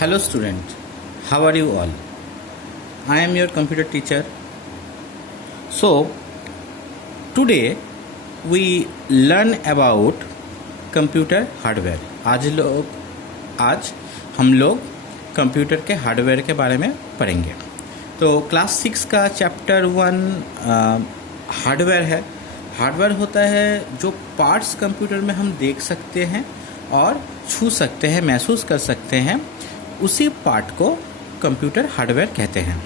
Hello student, how are you all? I am your computer teacher. So today we learn about computer hardware. आज हम लोग computer के hardware के बारे में पढ़ेंगे। तो क्लास 6 का चैप्टर 1 हार्डवेयर है। हार्डवेयर होता है जो पार्ट्स कंप्यूटर में हम देख सकते हैं और छू सकते हैं, महसूस कर सकते हैं, उसी पार्ट को कंप्यूटर हार्डवेयर कहते हैं।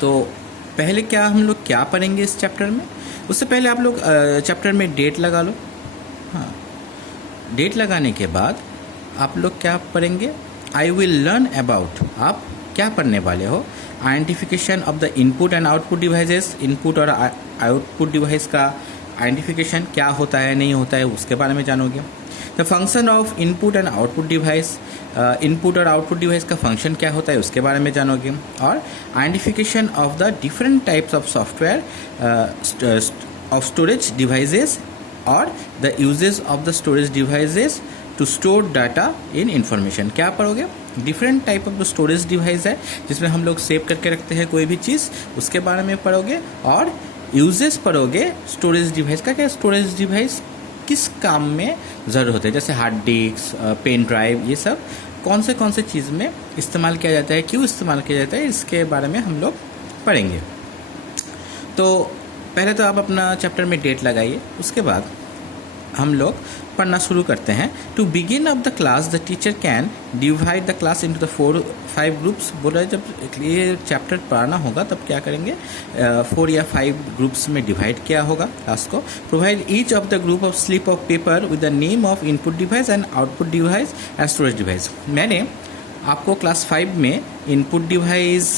तो पहले हम लोग क्या पढ़ेंगे इस चैप्टर में? उससे पहले आप लोग चैप्टर में डेट लगा लो। हाँ, डेट लगाने के बाद आप लोग क्या पढ़ेंगे? आई विल लर्न अबाउट, आप क्या पढ़ने वाले हो? Identification of the input and output devices. Input और आउटपुट डिवाइस का आइडेंटिफिकेशन क्या होता है, नहीं होता है, उसके बारे में जानोगे। The function of input and output device, input और आउटपुट डिवाइस का फंक्शन क्या होता है उसके बारे में जानोगे। और identification of the different types of software of storage devices और the uses of the storage devices to store data in information. क्या पढ़ोगे? Different type of storage device है जिसमें हम लोग सेव करके रखते हैं कोई भी चीज़, उसके बारे में पढ़ोगे। और यूजेस पढ़ोगे स्टोरेज डिवाइस का, क्या स्टोरेज डिवाइस किस काम में ज़रूरत होते हैं, जैसे हार्ड डिस्क, पेन ड्राइव, ये सब कौन से चीज़ में इस्तेमाल किया जाता है, क्यों इस्तेमाल किया जाता है, इसके बारे में हम लोग पढ़ेंगे। तो पहले तो आप अपना चैप्टर में डेट लगाइए, उसके बाद हम लोग पढ़ना शुरू करते हैं। To begin of the class the teacher can divide the class into the 4-5 groups. बोल रहा है जब ये चैप्टर पढ़ना होगा तब क्या करेंगे, 4 या 5 ग्रुप्स में डिवाइड किया होगा क्लास को। Provide each of the group of slip of paper with the name of input device and output device and storage device. मैंने आपको क्लास 5 में इनपुट डिवाइस,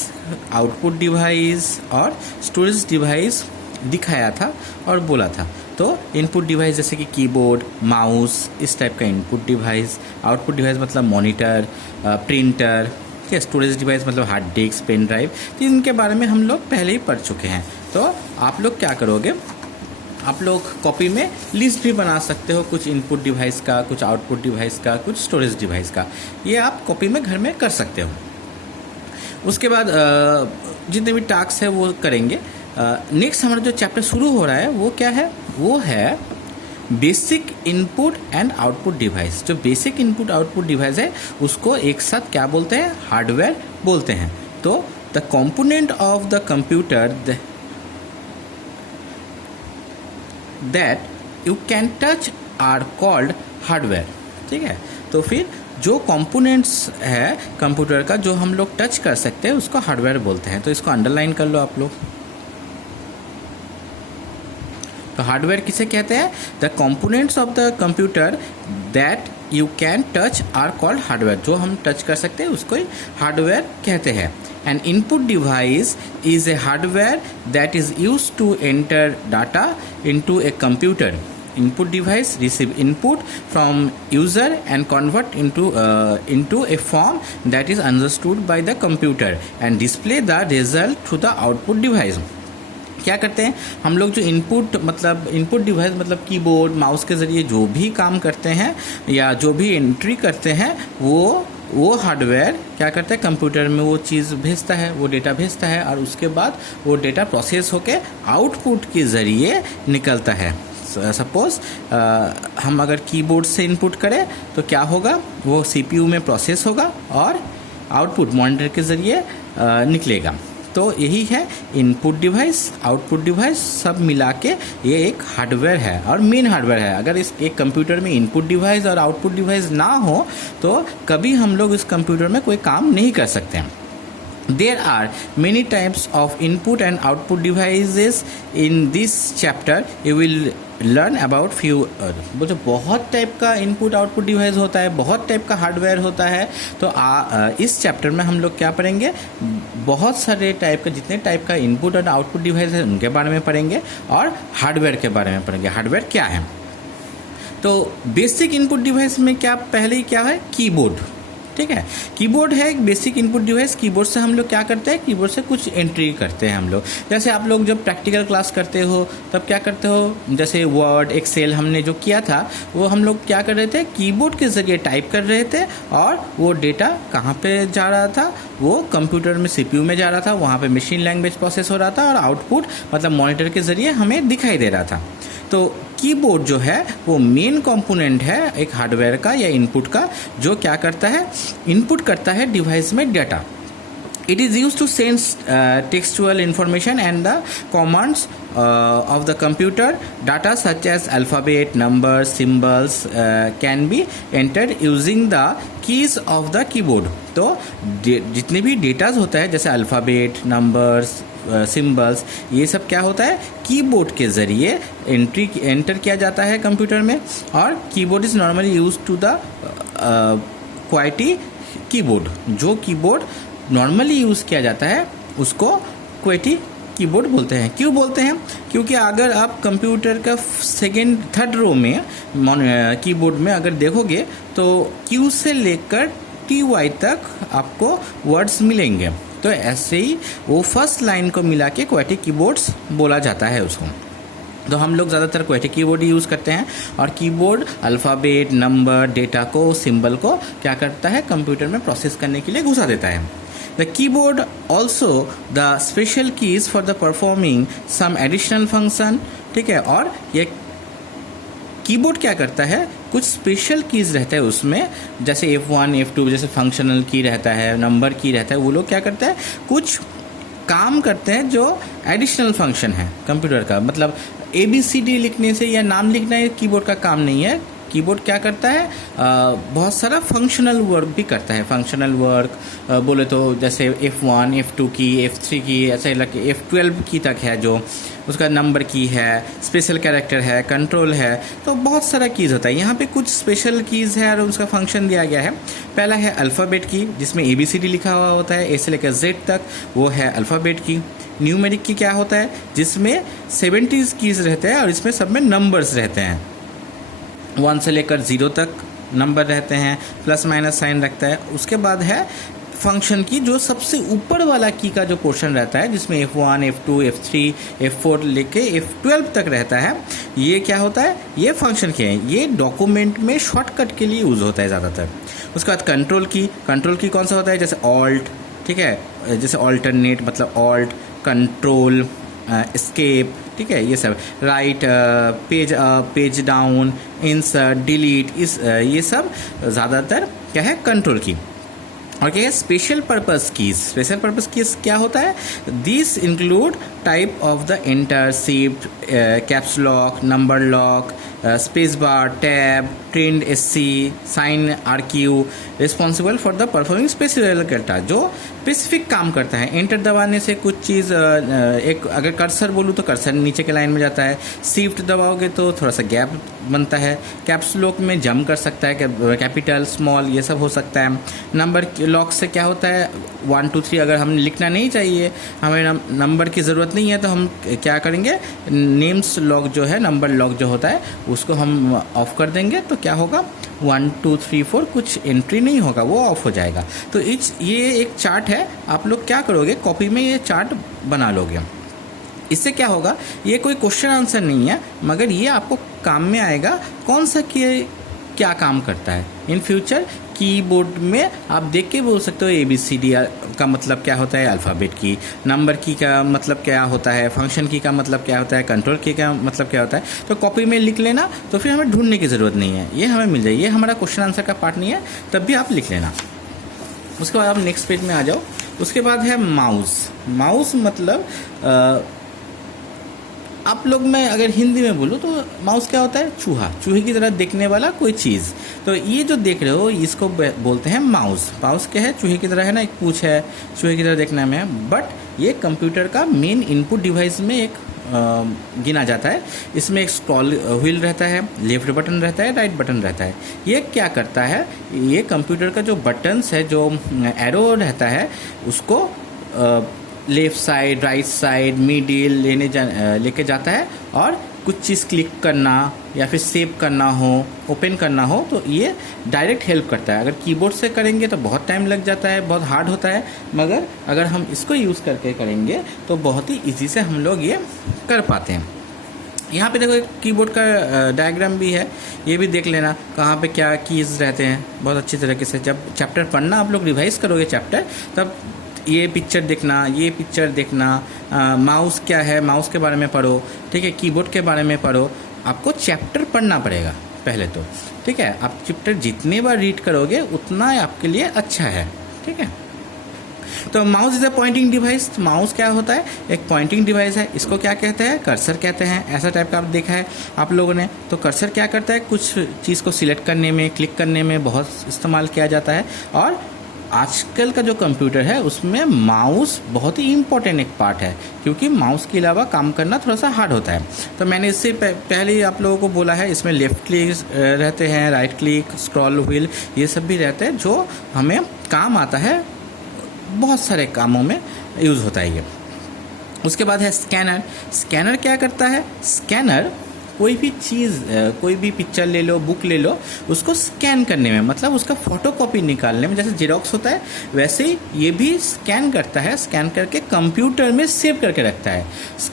आउटपुट डिवाइस और स्टोरेज डिवाइस दिखाया था और बोला था। तो इनपुट डिवाइस जैसे कि कीबोर्ड, माउस, इस टाइप का इनपुट डिवाइस। आउटपुट डिवाइस मतलब मॉनिटर, प्रिंटर, ठीक है। स्टोरेज डिवाइस मतलब हार्ड डिस्क, पेन ड्राइव। तो इनके बारे में हम लोग पहले ही पढ़ चुके हैं। तो आप लोग क्या करोगे, आप लोग कॉपी में लिस्ट भी बना सकते हो, कुछ इनपुट डिवाइस का, कुछ आउटपुट डिवाइस का, कुछ स्टोरेज डिवाइस का। ये आप कॉपी में घर में कर सकते हो। उसके बाद जितने भी टास्क है वो करेंगे। नेक्स्ट हमारा जो चैप्टर शुरू हो रहा है वो क्या है? वो है basic input and output device. जो बेसिक इनपुट आउटपुट डिवाइस है उसको एक साथ क्या बोलते हैं? हार्डवेयर बोलते हैं। तो the component of the computer that you can touch are called hardware, ठीक है। तो फिर जो कंपोनेंट्स है कंप्यूटर का जो हम लोग टच कर सकते हैं उसको हार्डवेयर बोलते हैं। तो इसको अंडरलाइन कर लो आप लोग। तो हार्डवेयर किसे कहते हैं? The components of the computer that you can touch are called hardware. जो हम टच कर सकते हैं उसको ही हार्डवेयर कहते हैं। An input device is a hardware that is use to enter data into a computer. Input device receive input from user and convert into a form that is understood by the computer and display the result to the output device। क्या करते हैं हम लोग? जो input device मतलब keyboard, mouse के ज़रिए जो भी काम करते हैं या जो भी एंट्री करते हैं वो हार्डवेयर क्या करता है? कंप्यूटर में वो चीज़ भेजता है, वो डेटा भेजता है और उसके बाद वो डेटा प्रोसेस होके आउटपुट के ज़रिए निकलता है। सपोज हम अगर कीबोर्ड से इनपुट करें तो क्या होगा? वो सीपीयू में प्रोसेस होगा और आउटपुट मॉनिटर के ज़रिए निकलेगा। तो यही है इनपुट डिवाइस, आउटपुट डिवाइस, सब मिला के ये एक हार्डवेयर है और मेन हार्डवेयर है। अगर इस एक कंप्यूटर में इनपुट डिवाइस और आउटपुट डिवाइस ना हो तो कभी हम लोग इस कंप्यूटर में कोई काम नहीं कर सकते हैं। There are many types of input and output devices. In this chapter, you will learn about few. जो बहुत टाइप का इनपुट आउटपुट डिवाइस होता है, बहुत टाइप का हार्डवेयर होता है। तो इस चैप्टर में हम लोग क्या पढ़ेंगे? बहुत सारे टाइप का, जितने टाइप का इनपुट और आउटपुट डिवाइस है उनके बारे में पढ़ेंगे और हार्डवेयर के बारे में पढ़ेंगे। हार्डवेयर क्या है? तो बेसिक इनपुट डिवाइस में क्या पहले ही क्या है? कीबोर्ड, ठीक है। कीबोर्ड है एक बेसिक इनपुट डिवाइस। कीबोर्ड से हम लोग क्या करते हैं, कीबोर्ड से कुछ एंट्री करते हैं हम लोग। जैसे आप लोग जब प्रैक्टिकल क्लास करते हो तब क्या करते हो, जैसे वर्ड एक्सेल हमने जो किया था वो हम लोग क्या कर रहे थे, कीबोर्ड के ज़रिए टाइप कर रहे थे और वो डेटा कहाँ पे जा रहा था, वो कंप्यूटर में सीपीयू में जा रहा था, वहाँ पे मशीन लैंग्वेज प्रोसेस हो रहा था और आउटपुट मतलब मॉनिटर के ज़रिए हमें दिखाई दे रहा था। तो कीबोर्ड जो है वो मेन कंपोनेंट है एक हार्डवेयर का या इनपुट का, जो क्या करता है, इनपुट करता है डिवाइस में data. It is used to send textual information and the commands of the computer. Data such as alphabet, numbers, symbols can be entered using the keys of the keyboard. तो जितने भी datas होता है जैसे alphabet, numbers, symbols, ये सब क्या होता है, कीबोर्ड के ज़रिए एंटर किया जाता है कंप्यूटर में। और keyboard is normally use to the क्वाइटी कीबोर्ड। जो कीबोर्ड नॉर्मली यूज़ किया जाता है उसको क्वेटी कीबोर्ड बोलते हैं। क्यों बोलते हैं, क्योंकि अगर आप कंप्यूटर का सेकेंड थर्ड रो में कीबोर्ड में अगर देखोगे तो क्यू से लेकर TY तक आपको वर्ड्स मिलेंगे। तो ऐसे ही वो फर्स्ट लाइन को मिला के क्वेटी कीबोर्ड्स बोला जाता है उसको। तो हम लोग ज़्यादातर क्वेटी कीबोर्ड यूज़ करते हैं और कीबोर्ड अल्फ़ाबेट, नंबर, डेटा को, सिंबल को क्या करता है, कंप्यूटर में प्रोसेस करने के लिए घुसा देता है। The keyboard also the special keys for the performing some additional function, ठीक है। और ये कीबोर्ड क्या करता है, कुछ स्पेशल कीज़ रहता है उसमें, जैसे F1, F2 जैसे फंक्शनल की रहता है, नंबर की रहता है, वो लोग क्या करते हैं, कुछ काम करते हैं जो एडिशनल फंक्शन है कंप्यूटर का। मतलब ABCD लिखने से या नाम लिखना ये कीबोर्ड का काम नहीं है। कीबोर्ड क्या करता है, बहुत सारा फंक्शनल वर्क भी करता है। फंक्शनल वर्क बोले तो जैसे F1, F2 की, F3 की, ऐसे लग F12 की तक है, जो उसका नंबर की है, स्पेशल कैरेक्टर है, कंट्रोल है, तो बहुत सारा कीज़ होता है। यहाँ पे कुछ स्पेशल कीज़ है और उसका फंक्शन दिया गया है। पहला है अल्फ़ाबेट की, जिसमें ABCD लिखा हुआ होता है, A से लेकर Z तक, वो है अल्फ़ाबेट की। न्यूमेरिक की क्या होता है, जिसमें 70 कीज़ रहते हैं और इसमें सब में नंबर्स रहते हैं, 1 से लेकर 0 तक नंबर रहते हैं, प्लस माइनस साइन रखता है। उसके बाद है फंक्शन की, जो सबसे ऊपर वाला की का जो पोर्शन रहता है, जिसमें F1, F2, F3, F4 लेके F12 तक रहता है। ये क्या होता है, ये फंक्शन के हैं, ये डॉक्यूमेंट में शॉर्टकट के लिए यूज़ होता है ज़्यादातर। उसके बाद कंट्रोल की कौन सा होता है, जैसे ऑल्ट, ठीक है, जैसे ऑल्टरनेट मतलब ऑल्ट, कंट्रोल, एस्केप, ठीक है, ये सब, right, page up, page down, insert, delete, ये सब ज़्यादातर क्या है, कंट्रोल की। और क्या है, स्पेशल पर्पस कीज क्या होता है, this include type of the enter, shift, caps lock, number lock, space bar, tab, trend SC, sign RQ, responsible for the performing specific data, जो स्पेसिफिक काम करता है। एंटर दबाने से कुछ चीज़, एक अगर कर्सर बोलूँ तो कर्सर नीचे के लाइन में जाता है, शिफ्ट दबाओगे तो थोड़ा सा गैप बनता है, कैप्स लॉक में जंप कर सकता है, कैपिटल, स्मॉल, ये सब हो सकता है। नंबर लॉक से क्या होता है, 1 2 3 अगर हमें लिखना नहीं चाहिए, हमें नंबर की ज़रूरत नहीं है, तो हम क्या करेंगे, नेम्स लॉक जो है, नंबर लॉक जो होता है उसको हम ऑफ़ कर देंगे, तो क्या होगा, 1 2 3 4 कुछ एंट्री नहीं होगा, वो ऑफ हो जाएगा। तो ये एक चार्ट है, आप लोग क्या करोगे, कॉपी में ये चार्ट बना लोगे। इससे क्या होगा, ये कोई क्वेश्चन आंसर नहीं है, मगर ये आपको काम में आएगा, कौन सा क्या काम करता है इन फ्यूचर। कीबोर्ड में आप देख के बोल सकते हो ABCD का मतलब क्या होता है, अल्फ़ाबेट की, नंबर की का मतलब क्या होता है, फंक्शन की का मतलब क्या होता है, कंट्रोल की का मतलब क्या होता है। तो कॉपी में लिख लेना, तो फिर हमें ढूंढने की ज़रूरत नहीं है, ये हमें मिल जाए। ये हमारा क्वेश्चन आंसर का पार्ट नहीं है, तब भी आप लिख लेना। उसके बाद आप नेक्स्ट पेज में आ जाओ। उसके बाद है माउस मतलब आप लोग, मैं अगर हिंदी में बोलूँ तो माउस क्या होता है, चूहे की तरह देखने वाला कोई चीज़। तो ये जो देख रहे हो इसको बोलते हैं माउस। क्या है, चूहे की तरह है ना, एक पूंछ है, चूहे की तरह देखने में है, बट ये कंप्यूटर का मेन इनपुट डिवाइस में एक गिना जाता है। इसमें एक स्क्रॉल व्हील रहता है, लेफ्ट बटन रहता है, राइट बटन रहता है। ये क्या करता है, ये कंप्यूटर का जो बटन्स है, जो एरो रहता है, उसको left side, right side, middle लेके जाता है और कुछ चीज़ क्लिक करना या फिर सेव करना हो, ओपन करना हो, तो ये डायरेक्ट हेल्प करता है। अगर कीबोर्ड से करेंगे तो बहुत टाइम लग जाता है, बहुत हार्ड होता है, मगर अगर हम इसको यूज़ करके करेंगे तो बहुत ही ईजी से हम लोग ये कर पाते हैं। यहाँ पे देखो एक कीबोर्ड का डायग्राम भी है, ये भी देख लेना कहाँ पे क्या कीज़ रहते हैं बहुत अच्छी तरीके से। जब चैप्टर पढ़ना आप लोग रिवाइज करोगे चैप्टर, तब ये पिक्चर देखना, ये पिक्चर देखना, माउस क्या है, माउस के बारे में पढ़ो, ठीक है, कीबोर्ड के बारे में पढ़ो। आपको चैप्टर पढ़ना पड़ेगा पहले तो, ठीक है। आप चैप्टर जितनी बार रीड करोगे उतना आपके लिए अच्छा है, ठीक है। तो mouse is a pointing device. Mouse क्या होता है? एक पॉइंटिंग डिवाइस है। इसको क्या कहते हैं? कर्सर कहते हैं। ऐसा टाइप का आप देखा है आप लोगों ने। तो कर्सर क्या करता है? कुछ चीज़ को सिलेक्ट करने में, क्लिक करने में बहुत इस्तेमाल किया जाता है। और आजकल का जो कंप्यूटर है उसमें माउस बहुत ही इम्पोर्टेंट एक पार्ट है, क्योंकि माउस के अलावा काम करना थोड़ा सा हार्ड होता है। तो मैंने इससे पहले ही आप लोगों को बोला है, इसमें लेफ़्ट क्लिक रहते हैं, राइट क्लिक, स्क्रॉल व्हील, ये सब भी रहते हैं जो हमें काम आता है, बहुत सारे कामों में यूज़ होता है ये। उसके बाद है स्कैनर। स्कैनर क्या करता है? स्कैनर कोई भी चीज़, कोई भी पिक्चर ले लो, बुक ले लो, उसको स्कैन करने में, मतलब उसका फोटोकॉपी निकालने में, जैसे जेरोक्स होता है वैसे ही ये भी स्कैन करता है। स्कैन करके कंप्यूटर में सेव करके रखता है।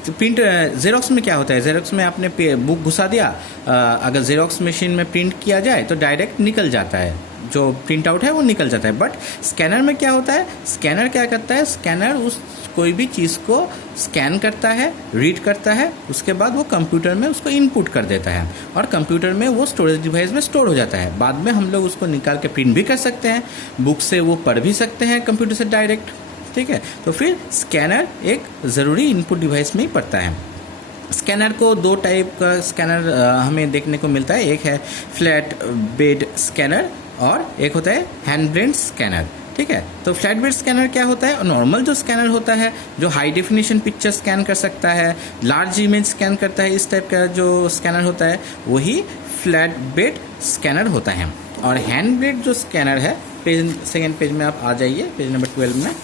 प्रिंट जेरोक्स में क्या होता है? जेरोक्स में आपने बुक घुसा दिया, अगर जेरोक्स मशीन में प्रिंट किया जाए तो डायरेक्ट निकल जाता है, जो प्रिंट आउट है वो निकल जाता है। बट स्कैनर में क्या होता है? स्कैनर क्या करता है? स्कैनर उस कोई भी चीज़ को स्कैन करता है, रीड करता है, उसके बाद वो कंप्यूटर में उसको इनपुट कर देता है और कंप्यूटर में वो स्टोरेज डिवाइस में स्टोर हो जाता है। बाद में हम लोग उसको निकाल के प्रिंट भी कर सकते हैं, बुक से वो पढ़ भी सकते हैं कंप्यूटर से डायरेक्ट, ठीक है। तो फिर स्कैनर एक ज़रूरी इनपुट डिवाइस में ही पड़ता है। स्कैनर को दो टाइप का स्कैनर हमें देखने को मिलता है। एक है फ्लैट बेड स्कैनर और एक होता है हैंड ब्रेन स्कैनर, ठीक है। तो फ्लैट बेड स्कैनर क्या होता है? नॉर्मल जो स्कैनर होता है, जो हाई डेफिनेशन पिक्चर स्कैन कर सकता है, लार्ज इमेज स्कैन करता है, इस टाइप का जो स्कैनर होता है वही फ्लैट बेड स्कैनर होता है। और हैंड ब्रेड जो स्कैनर है, सेकेंड पेज में आप आ जाइए, पेज नंबर 12 में।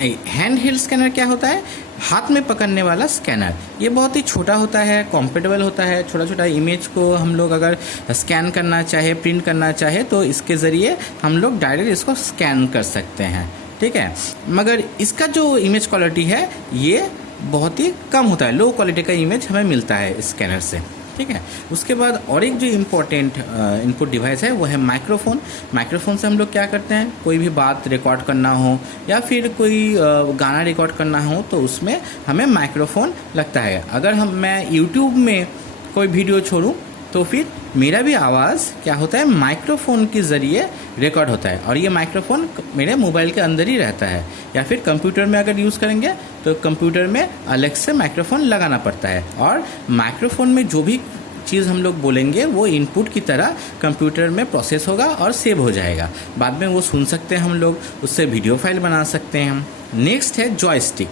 हैंड हेल्ड स्कैनर क्या होता है? हाथ में पकड़ने वाला स्कैनर। ये बहुत ही छोटा होता है, कॉम्पेटेबल होता है। छोटा छोटा इमेज को हम लोग अगर स्कैन करना चाहे, प्रिंट करना चाहे, तो इसके ज़रिए हम लोग डायरेक्ट इसको स्कैन कर सकते हैं, ठीक है। मगर इसका जो इमेज क्वालिटी है ये बहुत ही कम होता है, लो क्वालिटी का इमेज हमें मिलता है स्कैनर से, ठीक है। उसके बाद और एक जो इम्पोर्टेंट इनपुट डिवाइस है वो है माइक्रोफोन। माइक्रोफोन से हम लोग क्या करते हैं? कोई भी बात रिकॉर्ड करना हो या फिर कोई गाना रिकॉर्ड करना हो तो उसमें हमें माइक्रोफोन लगता है। अगर मैं यूट्यूब में कोई वीडियो छोड़ूं तो फिर मेरा भी आवाज़ क्या होता है? माइक्रोफोन के ज़रिए रिकॉर्ड होता है और ये माइक्रोफोन मेरे मोबाइल के अंदर ही रहता है। या फिर कंप्यूटर में अगर यूज़ करेंगे तो कंप्यूटर में अलग से माइक्रोफोन लगाना पड़ता है और माइक्रोफोन में जो भी चीज़ हम लोग बोलेंगे वो इनपुट की तरह कंप्यूटर में प्रोसेस होगा और सेव हो जाएगा। बाद में वो सुन सकते हैं हम लोग, उससे वीडियो फाइल बना सकते हैं हम। नेक्स्ट है जॉयस्टिक।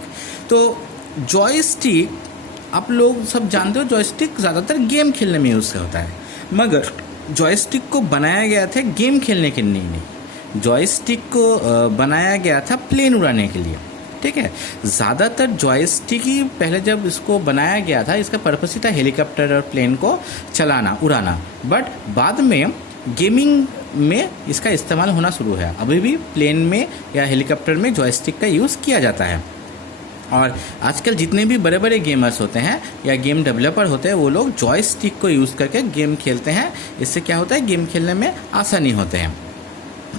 तो जॉयस्टिक आप लोग सब जानते हो, जॉयस्टिक ज़्यादातर गेम खेलने में यूज़ होता है, मगर जॉयस्टिक को बनाया गया था गेम खेलने के लिए नहीं। जॉयस्टिक को बनाया गया था प्लेन उड़ाने के लिए, ठीक है। ज़्यादातर जॉयस्टिक ही पहले जब इसको बनाया गया था, इसका पर्पस ही था हेलीकॉप्टर और प्लेन को चलाना, उड़ाना। बट बाद में गेमिंग में इसका इस्तेमाल होना शुरू है। अभी भी प्लेन में या हेलीकॉप्टर में जॉयस्टिक का यूज़ किया जाता है। और आजकल जितने भी बड़े बड़े गेमर्स होते हैं या गेम डेवलपर होते हैं वो लोग जॉयस्टिक को यूज़ करके गेम खेलते हैं। इससे क्या होता है? गेम खेलने में आसानी होते हैं,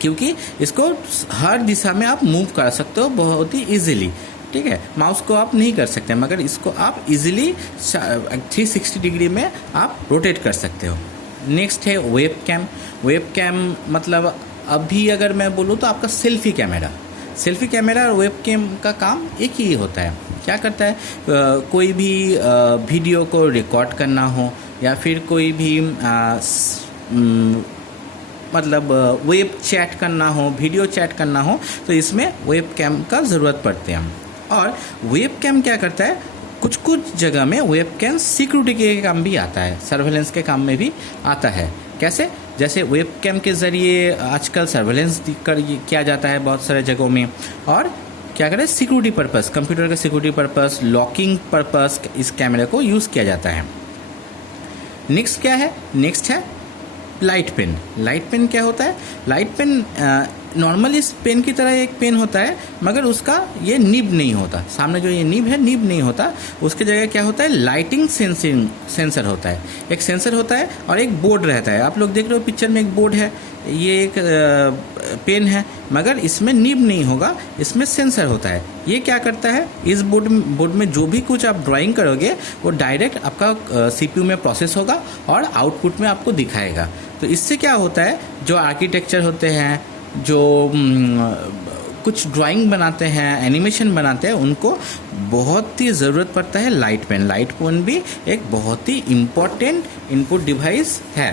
क्योंकि इसको हर दिशा में आप मूव कर सकते हो बहुत ही ईजिली, ठीक है। माउस को आप नहीं कर सकते, मगर इसको आप इजीली 360 डिग्री में आप रोटेट कर सकते हो। नेक्स्ट है वेब कैम। वेब कैम मतलब अभी अगर मैं बोलूँ तो आपका सेल्फी कैमरा। सेल्फी कैमरा और वेब कैम का काम एक ही होता है। क्या करता है? कोई भी वीडियो को रिकॉर्ड करना हो या फिर कोई भी मतलब वेब चैट करना हो, वीडियो चैट करना हो, तो इसमें वेब कैम का ज़रूरत पड़ती है। और वेब कैम क्या करता है? कुछ कुछ जगह में वेब कैम सिक्योरिटी के काम भी आता है, सर्वेलेंस के काम में भी आता है। कैसे? जैसे वेब कैम के ज़रिए आजकल सर्वेलेंस किया जाता है बहुत सारे जगहों में। और क्या करें, सिक्योरिटी पर्पस, कंप्यूटर का सिक्योरिटी पर्पस, लॉकिंग पर्पस इस कैमरे को यूज़ किया जाता है। नेक्स्ट क्या है, नेक्स्ट है लाइट पेन। लाइट पेन क्या होता है, लाइट पेन नॉर्मली इस पेन की तरह एक पेन होता है, मगर उसका ये निब नहीं होता, सामने जो ये निब है, निब नहीं होता, उसके जगह क्या होता है, लाइटिंग सेंसर होता है। एक सेंसर होता है और एक बोर्ड रहता है। आप लोग देख रहे हो पिक्चर में एक बोर्ड है, ये एक पेन है, मगर इसमें निब नहीं होगा, इसमें सेंसर होता है। ये क्या करता है, इस बोर्ड में जो भी कुछ आप ड्राइंग करोगे वो डायरेक्ट आपका सीपीयू में प्रोसेस होगा और आउटपुट में आपको दिखाएगा। तो इससे क्या होता है, जो आर्किटेक्चर होते हैं, जो कुछ ड्राइंग बनाते हैं, एनिमेशन बनाते हैं, उनको बहुत ही ज़रूरत पड़ता है लाइट पेन। लाइट पेन भी एक बहुत ही इम्पोर्टेंट इनपुट डिवाइस है।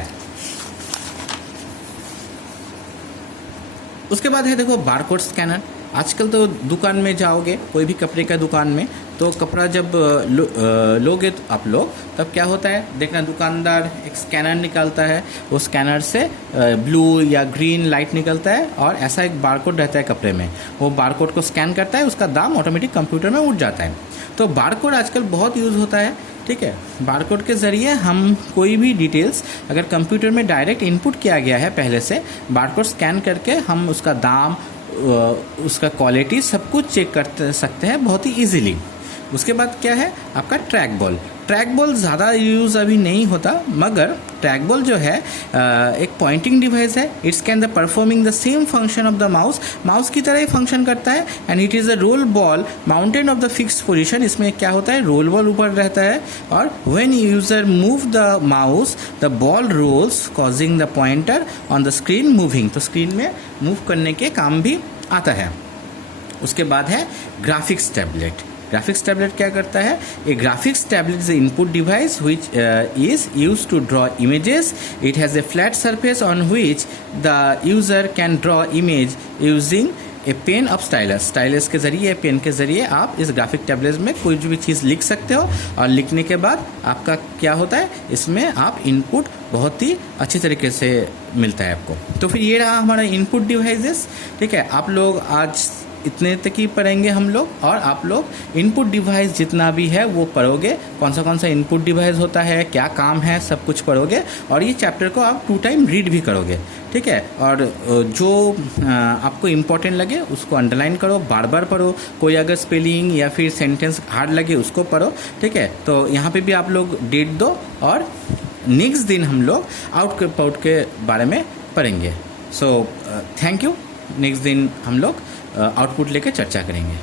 उसके बाद है देखो बारकोड स्कैनर। आजकल तो दुकान में जाओगे, कोई भी कपड़े का दुकान में, तो कपड़ा जब लोगे तो आप लोग, तब क्या होता है, देखना दुकानदार एक स्कैनर निकालता है, वो स्कैनर से ब्लू या ग्रीन लाइट निकलता है और ऐसा एक बारकोड रहता है कपड़े में, वो बारकोड को स्कैन करता है, उसका दाम ऑटोमेटिक कंप्यूटर में उठ जाता है। तो बारकोड आजकल बहुत यूज़ होता है, ठीक है। बारकोड के ज़रिए हम कोई भी डिटेल्स अगर कंप्यूटर में डायरेक्ट इनपुट किया गया है पहले से, बारकोड स्कैन करके हम उसका दाम, उसका क्वालिटी सब कुछ चेक कर सकते हैं बहुत ही इजीली। उसके बाद क्या है आपका ट्रैक बॉल। ट्रैक बॉल ज़्यादा यूज़ अभी नहीं होता, मगर ट्रैक बॉल जो है एक पॉइंटिंग डिवाइस है। It's can the performing the same function of the mouse की तरह ही फंक्शन करता है। And it is a role ball mounted of the fixed position. इसमें क्या होता है, रोल बॉल ऊपर रहता है और when user move the mouse the ball rolls causing the pointer on the screen moving. तो स्क्रीन में मूव करने के काम भी आता है। उसके बाद है ग्राफिक्स टैबलेट। ग्राफिक्स टैबलेट क्या करता है, a graphics tablet is input device which is use to draw images. It has a flat surface on which the user can draw image using a pen of stylus. Stylus के जरिए, pen के जरिए आप इस graphic tablet में कोई भी चीज़ लिख सकते हो, और लिखने के बाद आपका क्या होता है, इसमें आप इनपुट बहुत ही अच्छी तरीके से मिलता है आपको। तो फिर ये रहा हमारा इनपुट डिवाइसेस, ठीक है। आप लोग आज इतने तक ही पढ़ेंगे हम लोग, और आप लोग इनपुट डिवाइस जितना भी है वो पढ़ोगे, कौन सा इनपुट डिवाइस होता है, क्या काम है, सब कुछ पढ़ोगे। और ये चैप्टर को आप 2 टाइम रीड भी करोगे, ठीक है। और जो आपको इम्पोर्टेंट लगे उसको अंडरलाइन करो, बार बार पढ़ो। कोई अगर स्पेलिंग या फिर सेंटेंस हार्ड लगे उसको पढ़ो, ठीक है। तो यहाँ पे भी आप लोग डेट दो, और नेक्स्ट दिन हम लोग आउटपुट के बारे में पढ़ेंगे। So thank you. नेक्स्ट दिन हम लोग आउटपुट लेकर चर्चा करेंगे।